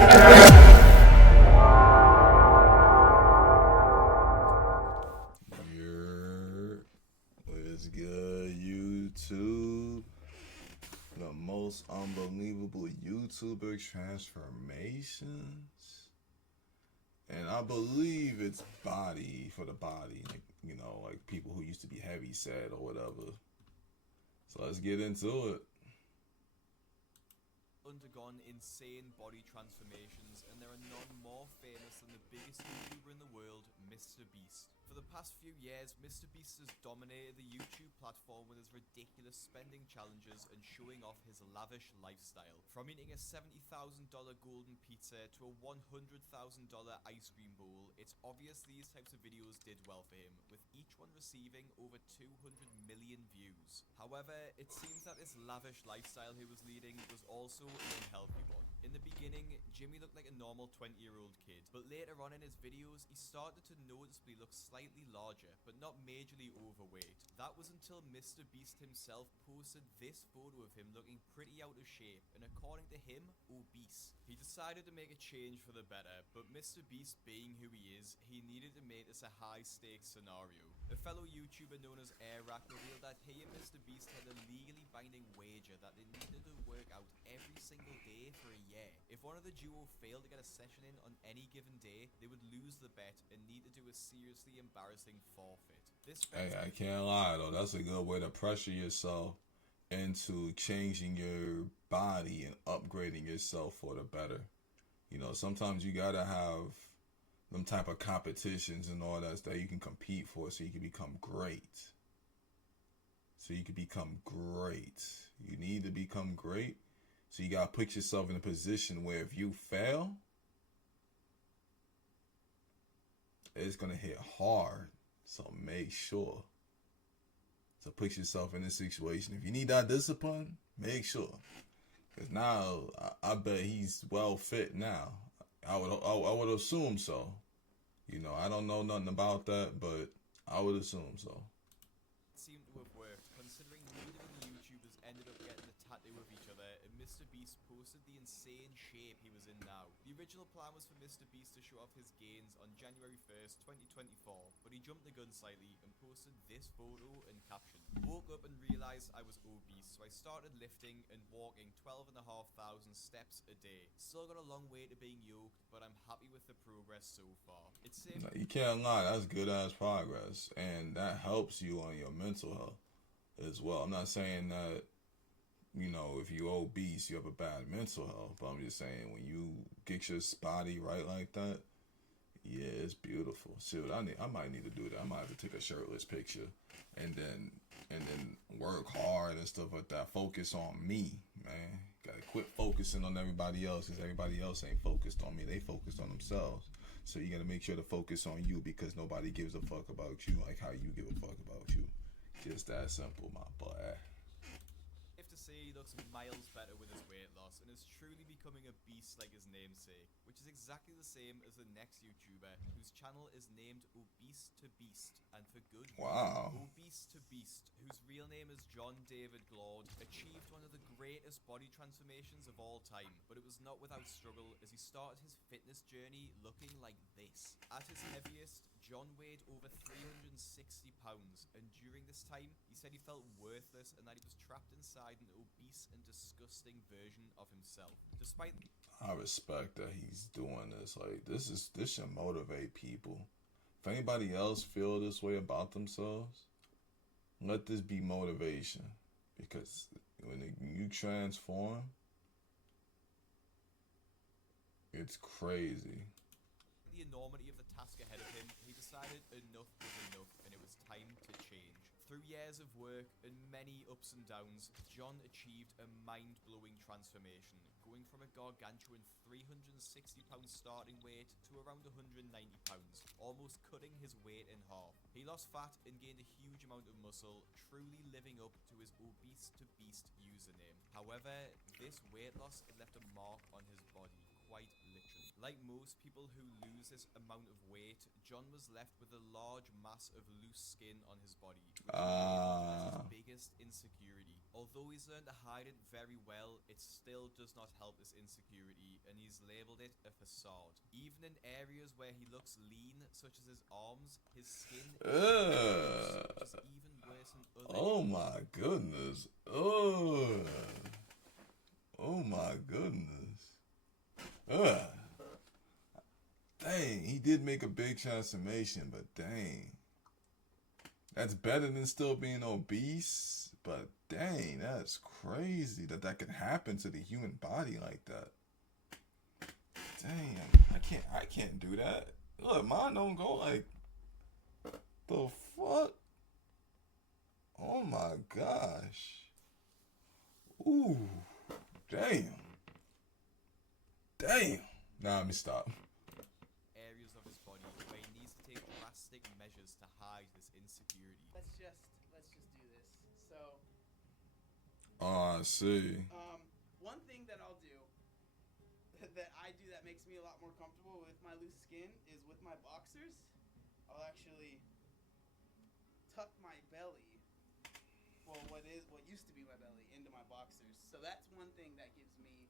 What's good, YouTube? The most unbelievable YouTuber transformations. And I believe it's body for the body. Like, like people who used to be heavy set or whatever. So let's get into it. Undergone insane body transformations, and there are none more famous than the biggest YouTuber in the world, Mr. Beast. For the past few years, Mr. Beast has dominated the YouTube platform with his ridiculous spending challenges and showing off his lavish lifestyle. From eating a $70,000 golden pizza to a $100,000 ice cream bowl, it's obvious these types of videos did well for him, with each one receiving over 200 million views. However, it seems that this lavish lifestyle he was leading was also an unhealthy one. In the beginning, Jimmy looked like a normal 20-year-old kid, but later on in his videos, he started to noticeably look slightly larger, but not majorly overweight. That was until Mr. Beast himself posted this photo of him looking pretty out of shape, and according to him, obese. He decided to make a change for the better, but Mr. Beast being who he is, he needed to make this a high-stakes scenario. A fellow YouTuber known as A.K.A. revealed that he and Mr. Beast had a legally binding wager that they needed to work out every single day for a year. If one of the duo failed to get a session in on any given day, they would lose the bet and need to do a seriously embarrassing forfeit. Hey, I can't lie though. That's a good way to pressure yourself into changing your body and upgrading yourself for the better. Sometimes you gotta have them type of competitions and all that you can compete for, so you can become great. You need to become great. So you gotta put yourself in a position where if you fail, it's gonna hit hard. So make sure to put yourself in this situation. If you need that discipline, make sure. Because now I bet he's well fit now. I would assume so. I don't know nothing about that, but I would assume so. Seemed to have worked, considering neither of the YouTubers ended up getting a tattoo of each other, and Mr. Beast posted the insane shape he was in now. The original plan was for Mr. Beast to show off his gains on January 1st, 2024, but he jumped the gun slightly and posted this photo and caption. Woke up and realized I was obese, so I started lifting and walking 12,500 steps a day. Still got a long way to being yoked, but I'm happy with the progress so far. It's safe. No, you can't lie. That's good ass progress, and that helps you on your mental health as well. I'm not saying that if you're obese, you have a bad mental health, but I'm just saying when you get your body right like that, yeah, it's beautiful. Shoot, I might need to do that. I might have to take a shirtless picture and then work hard and stuff like that. Focus on me, man. Gotta quit focusing on everybody else, because everybody else ain't focused on me. They focused on themselves. So you gotta make sure to focus on you, because nobody gives a fuck about you like how you give a fuck about you. Just that simple, my boy. Safe to say he looks miles better with his weight loss and is truly becoming a beast like his namesake, which is exactly the same as the next YouTuber, whose channel is named Obese to Beast, and for good reason. Wow. Obese to Beast, whose real name is John David Glaud, achieved one of the greatest body transformations of all time, but it was not without struggle, as he started his fitness journey looking like this. At his heaviest, John weighed over 360 pounds, and during this time, he said he felt worthless and that he was trapped inside an obese and disgusting version of himself. Despite I respect that he's doing this. Like, this should motivate people. If anybody else feel this way about themselves, let this be motivation. Because when you transform, it's crazy. the enormity of the task ahead of him, he decided enough was enough and it was time to change. Through years of work and many ups and downs, John achieved a mind-blowing transformation, going from a gargantuan 360-pound starting weight to around 190 pounds, almost cutting his weight in half. He lost fat and gained a huge amount of muscle, truly living up to his Obese to Beast username. However, this weight loss had left a mark on his body, quite literally. Like most people who lose this amount of weight, John was left with a large mass of loose skin on his body, which he labeled as his biggest insecurity. Although he's learned to hide it very well, it still does not help this insecurity, and he's labeled it a facade. Even in areas where he looks lean, such as his arms, his skin is loose, which is even worse in other Oh my goodness. Oh. Oh my goodness. Ugh. Dang, he did make a big transformation, but dang. That's better than still being obese, but dang, that's crazy that that could happen to the human body like that. Dang, I can't do that. Look, mine don't go like the fuck. Oh my gosh. Ooh. Damn. Damn. Nah, let me stop. areas of his body where he needs to take drastic measures to hide this insecurity. Let's just do this. So, Oh, I see. one thing that I'll do that I do that makes me a lot more comfortable with my loose skin is with my boxers. I'll actually tuck my belly, well, what used to be my belly, into my boxers. So that's one thing that gives me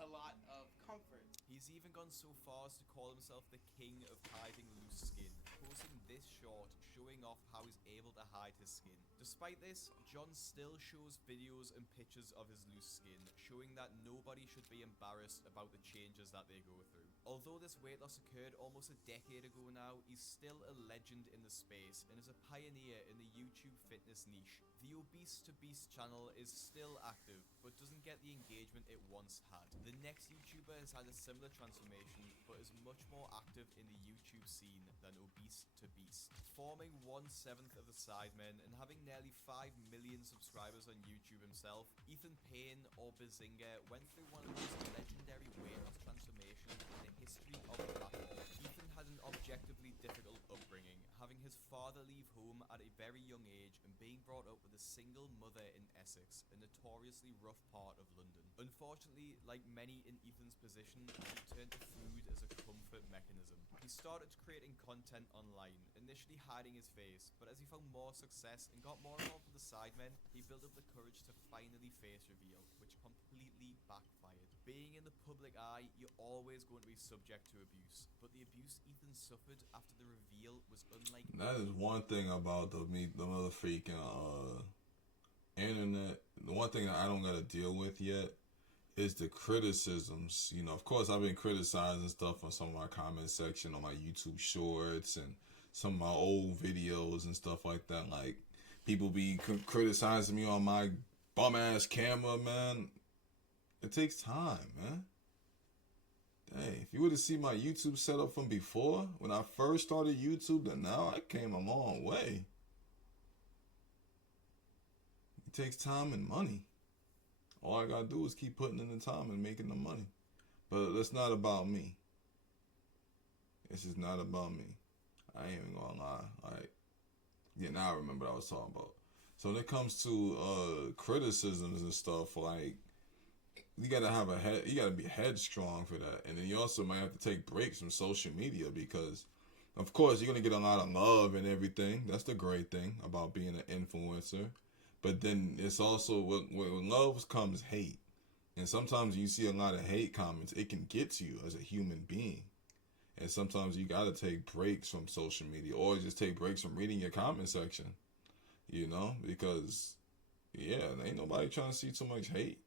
a lot of comfort. He's even gone so far as to call himself the king of hiding loose skin, posting this short showing off how he's able to hide his skin. Despite this, John still shows videos and pictures of his loose skin, showing that nobody should be embarrassed about the changes that they go through. Although this weight loss occurred almost a decade ago now, he's still a legend in the space and is a pioneer in the YouTube fitness niche. The Obese to Beast channel is still active, but doesn't get the engagement it once had. The next YouTuber has had a similar transformation, but is much more active in the YouTube scene than Obese to Beast. Forming 1/7 of the Sidemen and having nearly 5 million subscribers on YouTube himself, Ethan Payne, or Bazinga, went through one of the most legendary weight loss transformations in the history of the platform. Ethan had an objectively difficult upbringing, having his father leave home at a very young age and being brought up with a single mother in Essex, a notoriously rough part of London. Unfortunately, like many in Ethan's position, he turned to food as a comfort mechanism. He started creating content online, initially hiding his face, but as he found more success and got more involved with the Sidemen, he built up the courage to finally face reveal, which completely backfired. Being in the public eye, you're always going to be subject to abuse, but the abuse Ethan suffered after the reveal was unlike... That is one thing about the mother freaking internet. The one thing that I don't gotta deal with yet is the criticisms. You know, of course, I've been criticizing stuff on some of my comment section on my YouTube shorts and some of my old videos and stuff like that. Like, people be criticizing me on my bum ass camera, man. It takes time, man. Dang, if you were to see my YouTube setup from before, when I first started YouTube, then now I came a long way. It takes time and money. All I gotta do is keep putting in the time and making the money. But it's not about me. This is not about me. I ain't even gonna lie. Like, yeah, now I remember what I was talking about. So when it comes to criticisms and stuff, like, you gotta have a head. You gotta be headstrong for that, and then you also might have to take breaks from social media because, of course, you're gonna get a lot of love and everything. That's the great thing about being an influencer. But then it's also with love comes hate, and sometimes you see a lot of hate comments. It can get to you as a human being, and sometimes you gotta take breaks from social media, or just take breaks from reading your comment section. You know, because yeah, ain't nobody trying to see too much hate.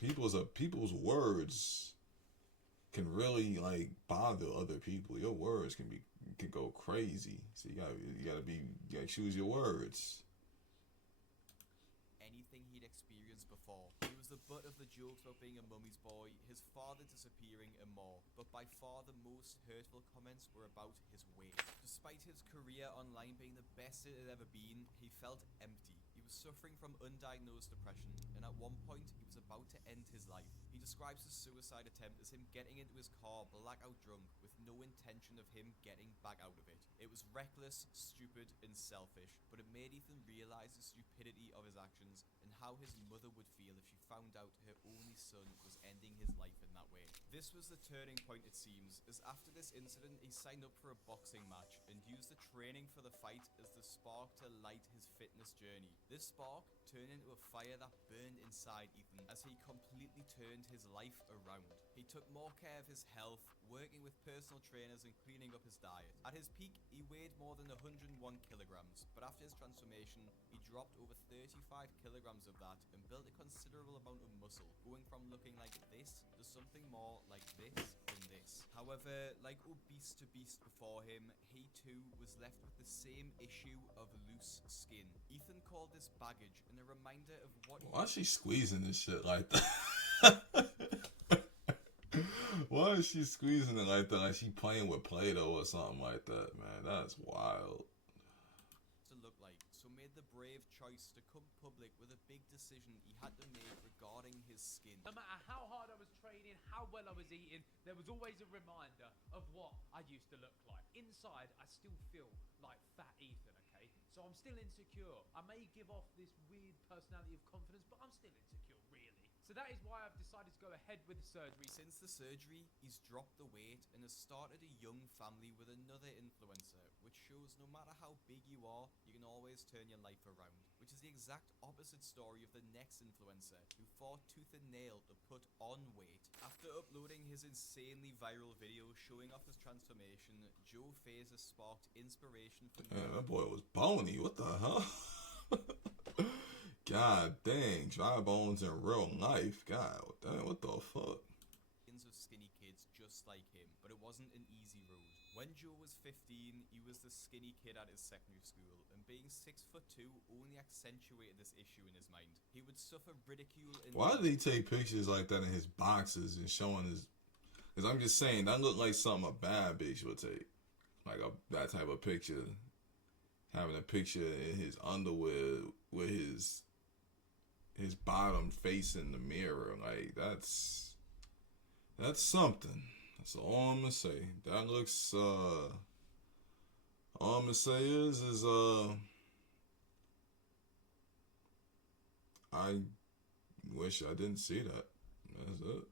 People's words can really like bother other people. Your words can go crazy. So you gotta choose your words. anything he'd experienced before. He was the butt of the jokes about being a mummy's boy, his father disappearing, and more. But by far the most hurtful comments were about his weight. Despite his career online being the best it had ever been, he felt empty. He was suffering from undiagnosed depression, and at one point he was about to end his life. He describes his suicide attempt as him getting into his car blackout drunk with no intention of him getting back out of it. It was reckless, stupid, and selfish, but it made Ethan realize the stupidity of his actions and how his mother would feel if she found out her only son was ending his life in that way. This was the turning point, it seems, as after this incident he signed up for a boxing match and used the training for the fight as the spark to light his fitness journey. This spark turned into a fire that burned inside Ethan as he completely turned his life around. He took more care of his health, working with personal trainers and cleaning up his diet. At his peak, he weighed more than 101 kilograms, but after his transformation, he dropped over 35 kilograms of that and built a considerable amount of muscle, going from looking like this to something more like this and this. However, like obese to beast before him, he too was left with the same issue of loose skin. Ethan called this baggage and a reminder of what Why is she squeezing this shit like that? Why is she squeezing it like that? Like she playing with Play-Doh or something like that, man. That's wild. to look like, so made the brave choice to come public with a big decision he had to make regarding his skin. No matter how hard I was training, how well I was eating, there was always a reminder of what I used to look like. Inside, I still feel like fat Ethan, okay? So I'm still insecure. I may give off this weird personality of confidence, but I'm still insecure, really. So that is why I've decided to go ahead with the surgery. Since the surgery, he's dropped the weight and has started a young family with another influencer, which shows no matter how big you are, you can always turn your life around. Which is the exact opposite story of the next influencer, who fought tooth and nail to put on weight. After uploading his insanely viral video showing off his transformation, Joe Fazer sparked inspiration for Man, that boy was bony. What the hell? God dang, dry bones in real life. God damn, what the fuck? millions of skinny kids just like him, but it wasn't an easy road. When Joe was 15, he was the skinny kid at his secondary school, and being 6'2" only accentuated this issue in his mind. He would suffer ridicule and Why did he take pictures like that in his boxes and showing his? Because I'm just saying that looked like something a bad bitch would take, like that type of picture. Having a picture in his underwear with his bottom facing the mirror, like that's something. That's all I'm gonna say. That looks all I'm gonna say is I wish I didn't see that. That's it.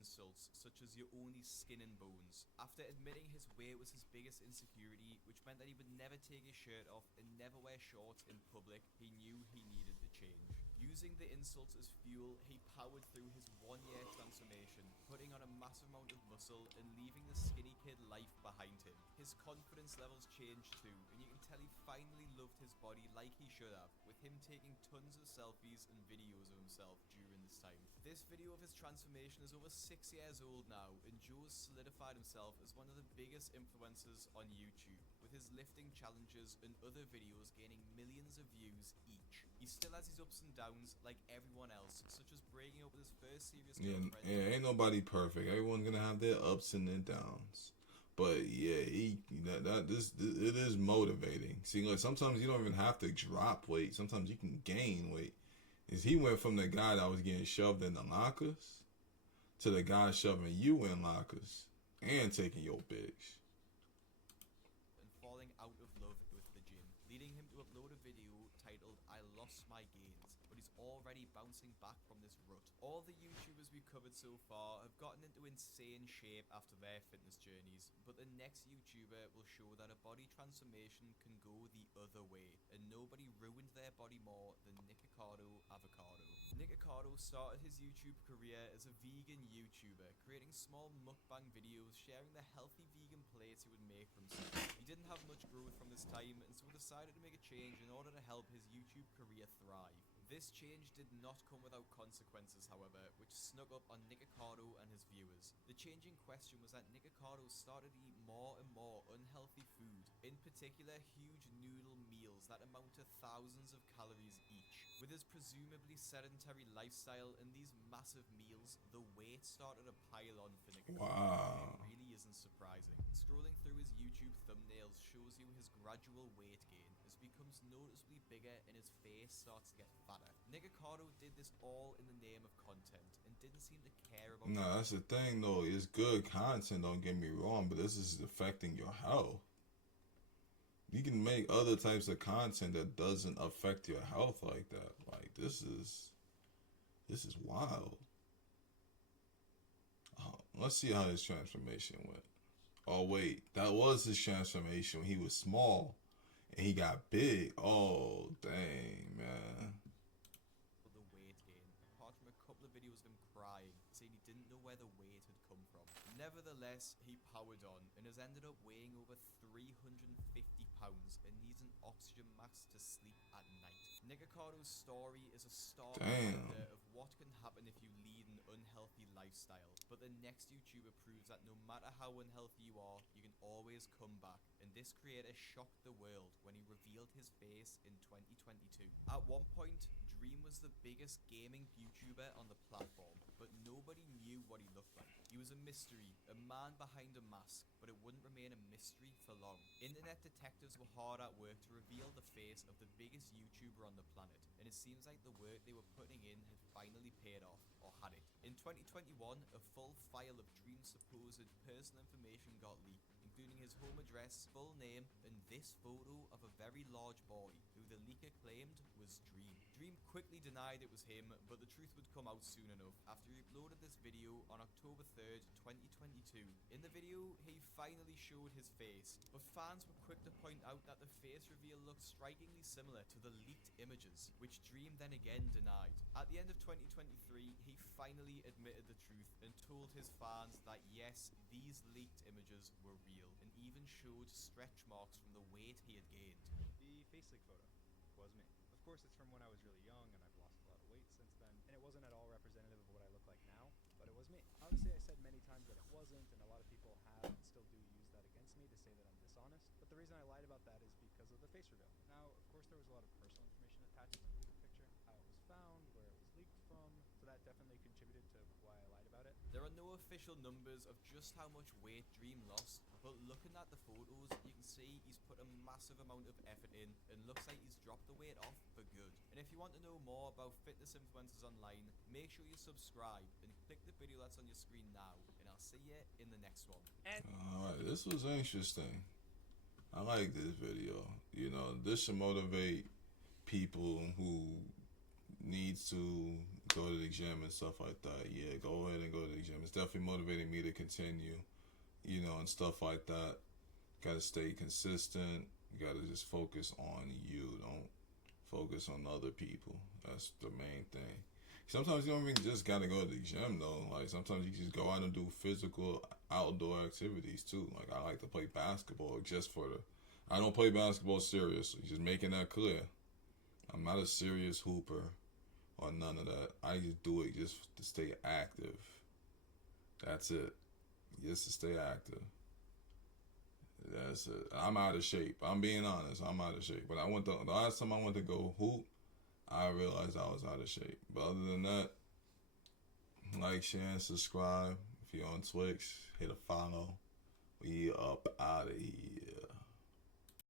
insults such as "you're only skin and bones." After admitting his weight was his biggest insecurity, which meant that he would never take his shirt off and never wear shorts in public, he knew he needed to change. Using the insults as fuel, he powered through his 1-year transformation, putting on a massive amount of muscle and leaving the skinny kid life behind him. His confidence levels changed too, and you can tell he finally loved his body like he should have, with him taking tons of selfies and videos of himself during this time. This video of his transformation is over 6 years old now, and Joe's solidified himself as one of the biggest influencers on YouTube, with his lifting challenges and other videos gaining millions of views each. He still has his ups and downs like everyone else, such as breaking up with his first serious girlfriend. Yeah, ain't nobody perfect. Everyone's gonna have their ups and their downs. But yeah, it is motivating. See, like sometimes you don't even have to drop weight. Sometimes you can gain weight. Is he went from the guy that was getting shoved in the lockers to the guy shoving you in lockers and taking your bitch. And falling out of love with the gym, leading him to upload a video titled "I Lost My Gains," but he's already bouncing back from this rut. All the YouTubers we've covered so far have gotten into insane shape after their fitness journeys, but the next YouTuber will show that a body transformation can go the other way, and nobody ruined their body more than A.K.A. Avocado. A.K.A. started his YouTube career as a vegan YouTuber, creating small mukbang videos sharing the healthy vegan plates he would make for himself. He didn't have much growth from this time, and so decided to make a change in order to help his YouTube career thrive. This change did not come without consequences, however, which snuck up on A.K.A. and his viewers. The change in question was that A.K.A. started to eat more and more unhealthy food, in particular huge noodle meals that amount to thousands of calories each. With his presumably sedentary lifestyle and these massive meals, the weight started to pile on for A.K.A. Wow. It really isn't surprising. Scrolling through his YouTube thumbnails shows you his gradual weight gain as he becomes noticeably bigger and his face starts to get fatter. A.K.A. did this all in the name of content and didn't seem to care about. No, that's the thing though. It's good content, don't get me wrong, but this is affecting your health. You can make other types of content that doesn't affect your health like that. Like this is This is wild. Let's see how his transformation went. Oh wait, that was his transformation when he was small and he got big. Oh dang, man. The weight gain, apart from a couple of videos of him crying, saying he didn't know where the weight had come from. Nevertheless, he powered on and has ended up weighing over 350 pounds and needs an oxygen mask to sleep at night. Nick A.K.A.'s story is a stark reminder of what can happen if you lead an unhealthy lifestyle. But the next YouTuber proves that no matter how unhealthy you are, you can always come back. And this creator shocked the world when he revealed his face in 2022. At one point, Dream was the biggest gaming YouTuber on the platform, but nobody knew what he looked like. He was a mystery, a man behind a mask, but it wouldn't remain a mystery for long. Internet detectives were hard at work to reveal the face of the biggest YouTuber on the planet, and it seems like the work they were putting in had finally paid off, or had it. In 2021, a full file of Dream's supposed personal information got leaked, including his home address, full name, and this photo of a very large boy, who the leaker claimed was Dream. Dream quickly denied it was him, but the truth would come out soon enough after he uploaded this video on October 3rd, 2022. In the video, he finally showed his face, but fans were quick to point out that the face reveal looked strikingly similar to the leaked images, which Dream then again denied. At the end of 2023, he finally admitted the truth and told his fans that yes, these leaked images were real, and even showed stretch marks from the weight he had gained. The face leak photo was me. Of course, it's from when I was really young, and I've lost a lot of weight since then, and it wasn't at all representative of what I look like now, but it was me. Obviously, I said many times that it wasn't, and a lot of people have and still do use that against me to say that I'm dishonest, but the reason I lied about that is because of the face reveal. Now, of course, there was a lot of personal information attached to the leaked picture, how it was found, where it was leaked from, so that definitely contributed to why I lied about it. There are no official numbers of just how much weight Dream lost, but looking at the photos, you can see he's put a massive amount of effort in and looks like he's dropped the weight off for good. And if you want to know more about fitness influencers online, make sure you subscribe and click the video that's on your screen now, and I'll see you in the next one. Alright, this was interesting. I like this video. You know, this should motivate people who needs to go to the gym and stuff like that. Yeah, go ahead and go to the gym. It's definitely motivating me to continue, you know, and stuff like that. Gotta stay consistent. You gotta just focus on you. Don't focus on other people. That's the main thing. Sometimes you don't even just gotta go to the gym though. Like sometimes you just go out and do physical outdoor activities too. Like I like to play basketball just for the. I don't play basketball seriously. Just making that clear. I'm not a serious hooper or none of that. I just do it just to stay active. That's it. Just to stay active. That's it. I'm out of shape. I'm being honest. I'm out of shape. But the last time I went to go hoop, I realized I was out of shape. But other than that, like, share, and subscribe. If you're on Twitch, hit a follow. We up out of here.